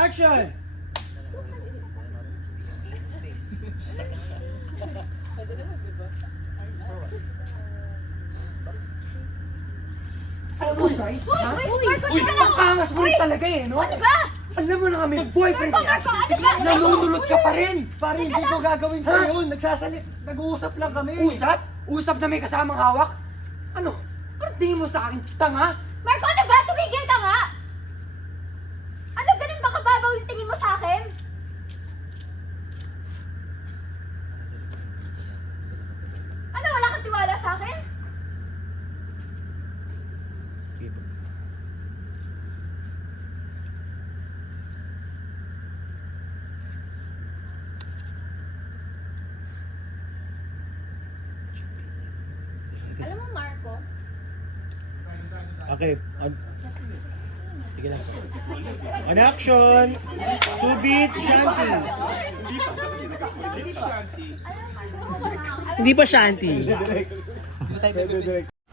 Action! Alam mo guys, ha? Uy, ang angas mo rin talaga eh, no? Ano ba? Alam mo na kami, boyfriend niya. Marco, ano ba? Nanunulot ka pa rin. Pare, hindi ko gagawin sa yun. Nag-uusap lang kami. Usap? Usap na may kasamang hawak? Ano? Ano tingin mo sa akin? Tanga? Marco, ano ba? Tumigil ka nga! Ano ganun ba kababaw yung tingin mo sa akin? Ano, wala kang tiwala sa akin? Alam mo, Marco, Okay. Sige lang. On action! 2 beats, Shanti. Hindi pa Shanti.